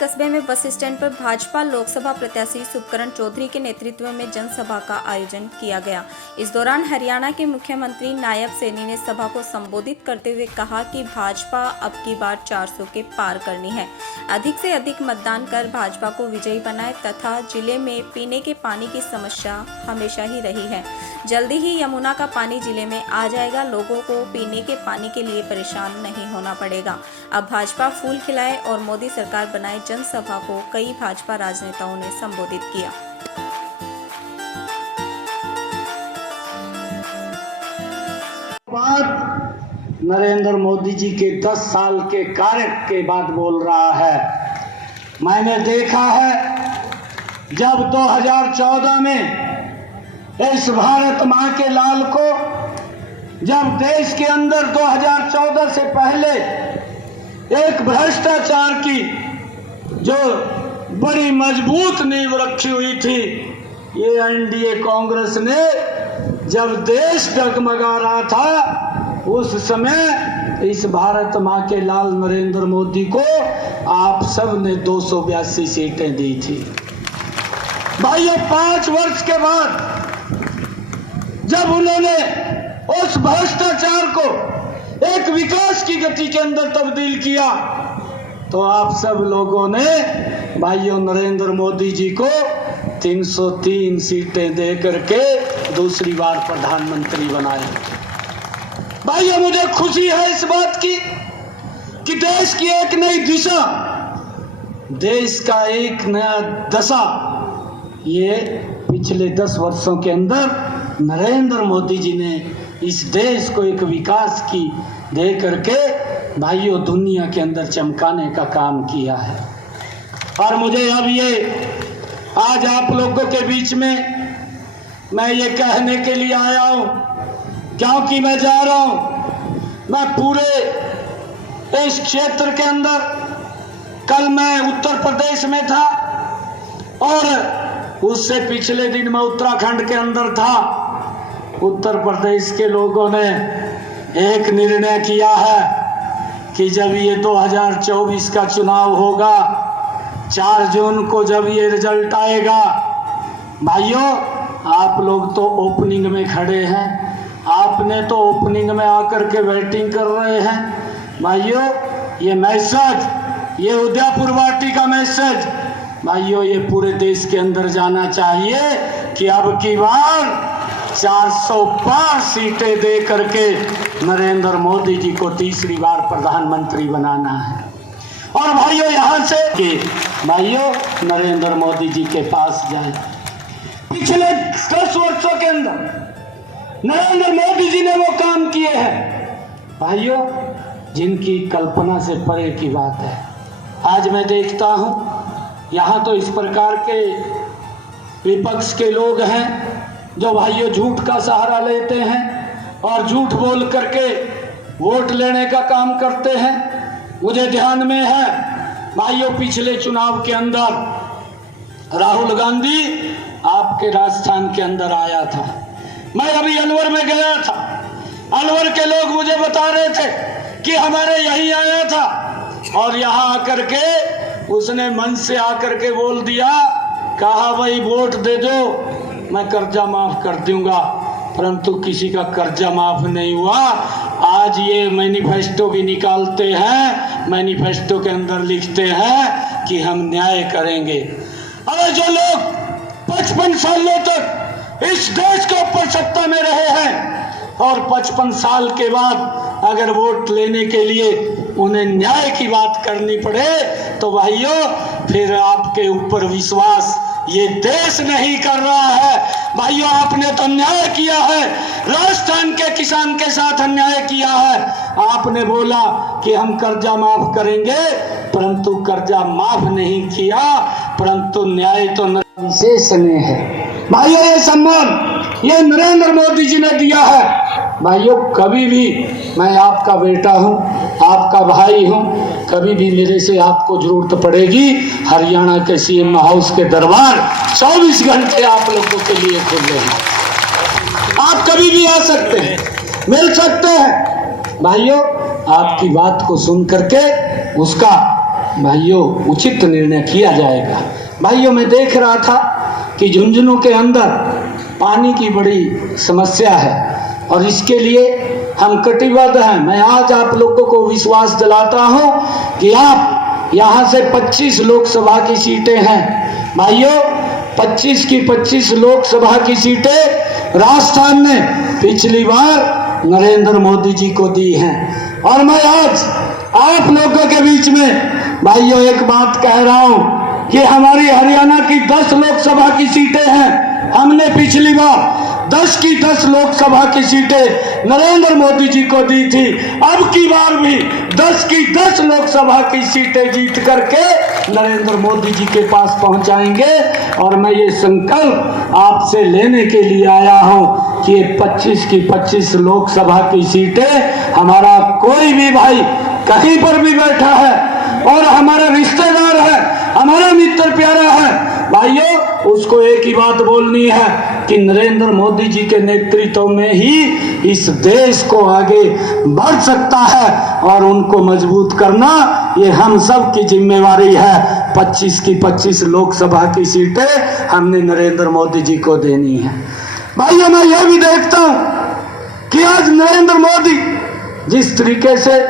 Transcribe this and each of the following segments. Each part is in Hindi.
कस्बे में बस स्टैंड पर भाजपा लोकसभा प्रत्याशी शुभकरण चौधरी के नेतृत्व में जनसभा का आयोजन किया गया। इस दौरान हरियाणा के मुख्यमंत्री नायब सैनी ने सभा को संबोधित करते हुए कहा कि भाजपा अब की बार 400 के पार करनी है। अधिक से अधिक मतदान कर भाजपा को विजयी बनाए तथा जिले में पीने के पानी की समस्या हमेशा ही रही है। जल्दी ही यमुना का पानी जिले में आ जाएगा। लोगों को पीने के पानी के लिए परेशान नहीं होना पड़ेगा। अब भाजपा फूल खिलाए और मोदी सरकार बनाए जनसभा को कई भाजपा राजनेताओं ने संबोधित किया। बात नरेंद्र मोदी जी के 10 साल के कार्य के बाद बोल रहा है। मैंने देखा है जब 2014 में इस भारत मां के लाल को जब देश के अंदर 2014 से पहले एक भ्रष्टाचार की जो बड़ी मजबूत नींव रखी हुई थी, ये एनडीए कांग्रेस ने जब देश डगमगा रहा था उस समय इस भारत मां के लाल नरेंद्र मोदी को आप सब ने 282 सीटें दी थी। भाइयों, 5 वर्ष के बाद जब उन्होंने उस भ्रष्टाचार को एक विकास की गति के अंदर तब्दील किया तो आप सब लोगों ने भाइयों नरेंद्र मोदी जी को 303 सीटें दे करके दूसरी बार प्रधानमंत्री बनाया। भाइयों, मुझे खुशी है इस बात की कि देश की एक नई दिशा, देश का एक नया दशा ये पिछले 10 वर्षों के अंदर नरेंद्र मोदी जी ने इस देश को एक विकास की दे करके भाइयों दुनिया के अंदर चमकाने का काम किया है। और मुझे अब ये आज आप लोगों के बीच में मैं ये कहने के लिए आया हूँ क्योंकि मैं जा रहा हूँ, मैं पूरे इस क्षेत्र के अंदर, कल मैं उत्तर प्रदेश में था और उससे पिछले दिन मैं उत्तराखंड के अंदर था। उत्तर प्रदेश के लोगों ने एक निर्णय किया है कि जब ये 2024 का चुनाव होगा, 4 जून को जब ये रिजल्ट आएगा, भाइयों आप लोग तो ओपनिंग में खड़े हैं, आपने तो ओपनिंग में आकर के बैटिंग कर रहे हैं। भाइयों ये मैसेज, ये उदयपुर वाटी का मैसेज भाइयों ये पूरे देश के अंदर जाना चाहिए कि अब की बार 405 सीटें दे करके नरेंद्र मोदी जी को तीसरी बार प्रधानमंत्री बनाना है। और भाइयों यहाँ से कि भाइयों नरेंद्र मोदी जी के पास जाए। पिछले 10 वर्षों के अंदर नरेंद्र मोदी जी ने वो काम किए हैं भाइयों जिनकी कल्पना से परे की बात है। आज मैं देखता हूँ यहाँ तो इस प्रकार के विपक्ष के लोग हैं जो भाइयों झूठ का सहारा लेते हैं और झूठ बोल करके वोट लेने का काम करते हैं। मुझे ध्यान में है भाइयों पिछले चुनाव के अंदर राहुल गांधी आपके राजस्थान के अंदर आया था। मैं अभी अलवर में गया था, अलवर के लोग मुझे बता रहे थे कि हमारे यहीं आया था और यहाँ आकर के उसने मन से आकर के बोल दिया, कहा भाई वोट दे दो मैं कर्जा माफ कर दूंगा, परंतु किसी का कर्जा माफ नहीं हुआ। आज ये मैनिफेस्टो भी निकालते हैं, मैनिफेस्टो के अंदर लिखते हैं कि हम न्याय करेंगे। अरे जो लोग 55 सालों तक इस देश के ऊपर सत्ता में रहे हैं और 55 साल के बाद अगर वोट लेने के लिए उन्हें न्याय की बात करनी पड़े तो भाइयों फिर आपके ऊपर विश्वास ये देश नहीं कर रहा है। भाइयों आपने तो अन्याय किया है, राजस्थान के किसान के साथ अन्याय किया है। आपने बोला कि हम कर्जा माफ करेंगे, परंतु कर्जा माफ नहीं किया, परंतु न्याय तो विशेष नहीं है। भाइयों ये सम्मान ये नरेंद्र मोदी जी ने दिया है। भाइयों कभी भी मैं आपका बेटा हूँ, आपका भाई हूँ, कभी भी मेरे से आपको जरूरत पड़ेगी, हरियाणा के सीएम हाउस के दरबार 24 घंटे आप लोगों के लिए खुले हैं। आप कभी भी आ सकते हैं, मिल सकते हैं। भाइयों आपकी बात को सुन करके उसका भाइयों उचित निर्णय किया जाएगा। भाइयों मैं देख रहा था कि झुंझुनू के अंदर पानी की बड़ी समस्या है और इसके लिए हम कटिबद्ध हैं। मैं आज आप लोगों को विश्वास दिलाता हूं कि आप यहां से 25 लोकसभा की सीटें हैं। भाइयों 25 की 25 लोकसभा की सीटें राजस्थान ने पिछली बार नरेंद्र मोदी जी को दी हैं और मैं आज आप लोगों के बीच में भाइयों एक बात कह रहा हूं कि हमारी हरियाणा की 10 लोकसभा की सीटें हैं। हमने पिछली बार 10 की 10 लोकसभा की सीटें नरेंद्र मोदी जी को दी थी। अब की बार भी 10 की 10 लोकसभा की सीटें जीत करके नरेंद्र मोदी जी के पास पहुंचाएंगे और मैं ये संकल्प आपसे लेने के लिए आया हूं कि ये 25 की 25 लोकसभा की सीटें हमारा कोई भी भाई कहीं पर भी बैठा है और हमारा रिश्तेदार है, हमारा मित्र प्यारा है, भाइयों उसको एक ही बात बोलनी है कि नरेंद्र मोदी जी के नेतृत्व में ही इस देश को आगे बढ़ सकता है और उनको मजबूत करना ये हम सब की जिम्मेवारी है। 25 की 25 लोकसभा की सीटें हमने नरेंद्र मोदी जी को देनी है। भाइयों मैं ये भी देखता हूं कि आज नरेंद्र मोदी जिस तरीके से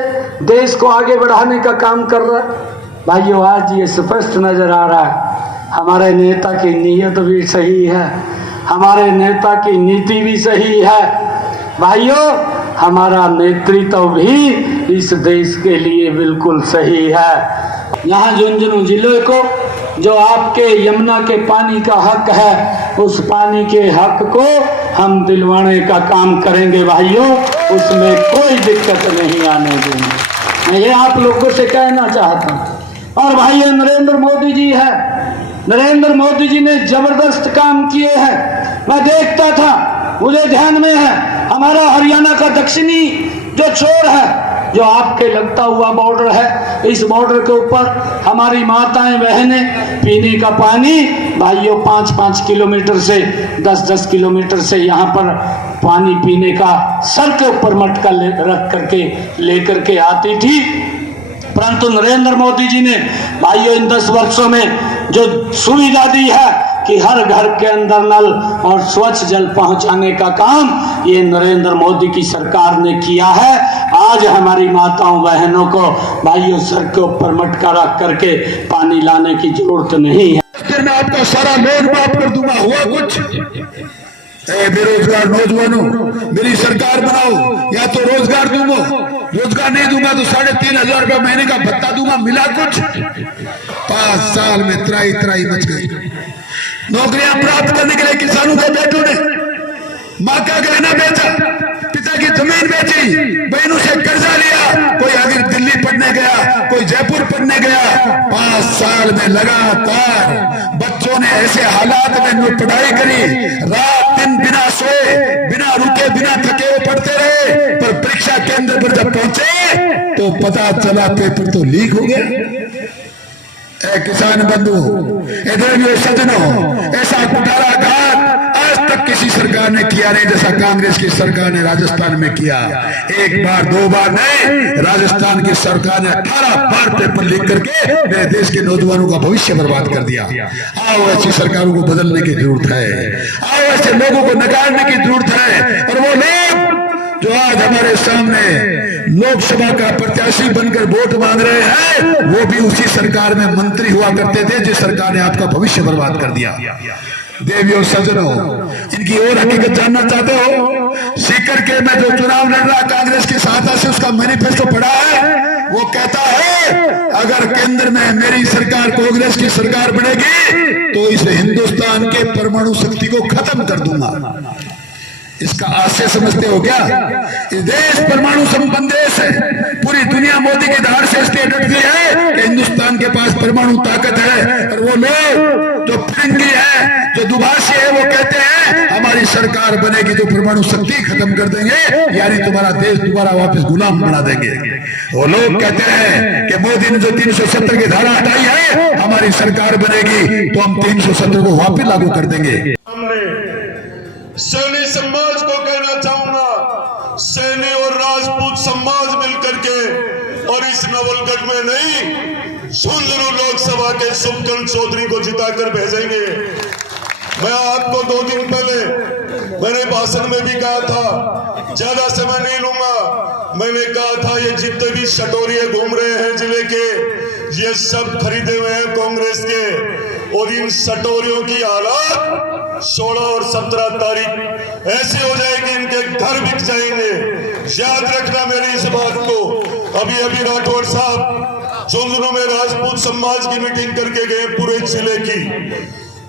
देश को आगे बढ़ाने का काम कर रहा है, भाइयों आज ये स्पष्ट नजर आ रहा है हमारे नेता की नीयत भी सही है, हमारे नेता की नीति भी सही है। भाइयों हमारा नेतृत्व भी इस देश के लिए बिल्कुल सही है। यहाँ झुंझुनू जिले को जो आपके यमुना के पानी का हक है उस पानी के हक को हम दिलवाने का काम करेंगे भाइयों, उसमें कोई दिक्कत नहीं आने देंगे। मैं ये आप लोगों से कहना चाहता हूँ। और भाइयों नरेंद्र मोदी जी है, नरेंद्र मोदी जी ने जबरदस्त काम किए हैं। मैं देखता था, मुझे ध्यान में है हमारा हरियाणा का दक्षिणी जो छोर है जो आपके लगता हुआ बॉर्डर है, इस बॉर्डर के ऊपर हमारी माताएं बहनें पीने का पानी भाइयों 5-5 किलोमीटर से 10-10 किलोमीटर से यहाँ पर पानी पीने का सर के ऊपर मटका रख करके लेकर के आती थी। परंतु नरेंद्र मोदी जी ने भाइयों इन 10 वर्षों में जो सुविधा दी है कि हर घर के अंदर नल और स्वच्छ जल पहुंचाने का काम ये नरेंद्र मोदी की सरकार ने किया है। आज हमारी माताओं बहनों को भाइयों सर के ऊपर मटका रख करके पानी लाने की जरूरत नहीं है। फिर मैं आपका सारा लोन माफ कर दूंगा। हुआ कुछ? बेरोजगार नौजवानों मेरी सरकार बनाओ, या तो रोजगार दूंगा, रोजगार नहीं दूंगा तो 3,500 रुपया महीने का भत्ता दूंगा। मिला कुछ? 5 साल में त्राई त्राई मच गई। नौकरियां प्राप्त करने के लिए किसानों के बेटों ने माँ का गहना बेचा, पिता की जमीन बेची, बहनों से कर्जा लिया, कोई आगे दिल्ली पढ़ने गया, कोई जयपुर पढ़ने गया। 5 साल में लगातार बच्चों ने ऐसे हालात में पढ़ाई करी, रात दिन बिना सोए, बिना रुके, बिना थके वो पढ़ते रहे। पर परीक्षा केंद्र पर जब पहुंचे तो पता चला पेपर तो लीक हो गया। किसान बंधु, इधर भी सज्जनों, ऐसा कुठाराघात आज तक किसी सरकार ने किया नहीं जैसा कांग्रेस की सरकार ने राजस्थान में किया। 1 बार 2 बार नहीं, राजस्थान की सरकार ने 18 बार पेपर लीक करके मेरे देश के नौजवानों का भविष्य बर्बाद कर दिया। आओ ऐसी सरकारों को बदलने की जरूरत है, आओ ऐसे लोगों को नकारने की जरूरत है। और वो लोग जो आज हमारे सामने लोकसभा का प्रत्याशी बनकर वोट मांग रहे हैं वो भी उसी सरकार में मंत्री हुआ करते थे जिस सरकार ने आपका भविष्य बर्बाद कर दिया। देवियों सज्जनों, इनकी और हकीकत जानना चाहते हो? सीकर के में जो चुनाव लड़ रहा कांग्रेस की सहायता से उसका मैनिफेस्टो पढ़ा है। वो कहता है अगर केंद्र में मेरी सरकार कांग्रेस की सरकार बनेगी तो इस हिंदुस्तान के परमाणु शक्ति को खत्म कर दूंगा। इसका आशय समझते हो क्या? इस देश परमाणु संपन्न देश है, पूरी दुनिया मोदी की धार से इसलिए डटती है कि हिंदुस्तान के पास परमाणु ताकत है। और वो लोग जो फिरंगी है, जो दुभाषी है, वो कहते हैं हमारी सरकार बनेगी तो परमाणु शक्ति खत्म कर देंगे, यानी तुम्हारा देश दोबारा वापस गुलाम बना देंगे। वो लोग कहते हैं कि मोदी ने जो 370 की धारा हटाई है, हमारी सरकार बनेगी तो हम 370 को वापस लागू कर देंगे। सैनी समाज को कहना चाहूंगा, सैनी और राजपूत समाज मिलकर के, और इस नवलगढ़ में नहीं झुंझुनू लोकसभा के शुभकरण चौधरी को जिताकर भेजेंगे। मैं आपको 2 दिन पहले मैंने भाषण में भी कहा था, ज्यादा समय नहीं लूंगा, मैंने कहा था ये जितने भी सटोरिये घूम रहे हैं जिले के, ये सब खरीदे हुए हैं कांग्रेस के, और इन सटोरियों की हालत 16 और 17 तारीख ऐसे हो जाएगी, इनके घर बिक जाएंगे। याद रखना मेरी इस बात को। अभी अभी राठौर साहब झुंझुनू में राजपूत समाज की मीटिंग करके गए पूरे जिले की,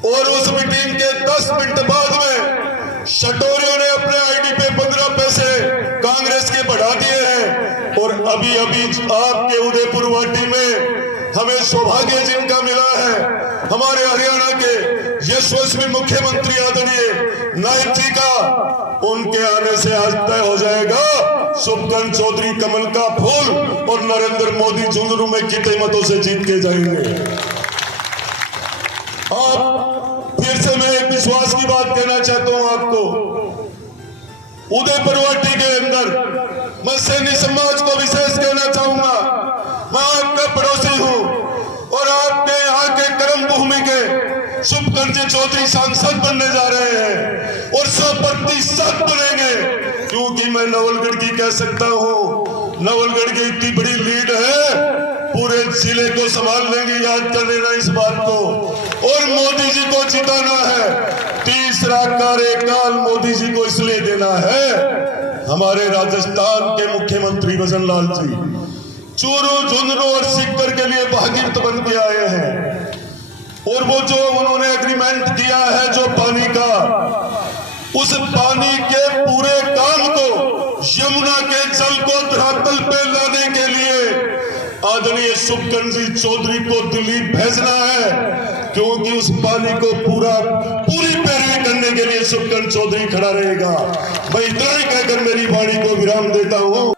और उस मीटिंग के 10 मिनट बाद में सटोरियों ने अपने आईडी पे 15 पैसे कांग्रेस के बढ़ा दिए हैं। और अभी अभी आपके उदयपुर वाटी में हमें सौभाग्य जिनका मिला है, हमारे हरियाणा के यशस्वी मुख्यमंत्री आदरणीय नायब जी का, उनके आने से आज तय हो जाएगा शुभकरण चौधरी कमल का फूल, और नरेंद्र मोदी झुंझुनू में कितने मतों से जीत के जाएंगे। आप फिर से मैं एक विश्वास की बात कहना चाहता हूं आपको। उदयपुर वाटी के अंदर मैं सैनी समाज को विशेष कहना चाहूंगा, मैं आपका पड़ोसी हूं, और आपके यहाँ के कर्म भूमि के शुभकरण चौधरी सांसद बनने जा रहे हैं, और 100% बनेंगे, क्योंकि मैं नवलगढ़ की कह सकता हूं, नवलगढ़ की इतनी बड़ी लीड है, पूरे जिले को संभाल लेंगे। याद कर लेना इस बात को। और मोदी जी को जिताना है। तीसरा कार्यकाल मोदी जी को इसलिए देना है, हमारे राजस्थान के मुख्यमंत्री भजन लाल जी चूरू, झुंझुनू और सीकर के लिए भागीरथ बन के आए हैं, और वो जो उन्होंने एग्रीमेंट किया है जो पानी का, उस पानी के पूरे काम को, यमुना के जल को धरातल पे लाने के लिए आदरणीय शुभकरण जी चौधरी को दिल्ली भेजना है, क्योंकि उस पानी को पूरी पैरवी करने के लिए शुभकरण चौधरी खड़ा रहेगा। मैं इतना ही कहकर मेरी वाणी को विराम देता हूं।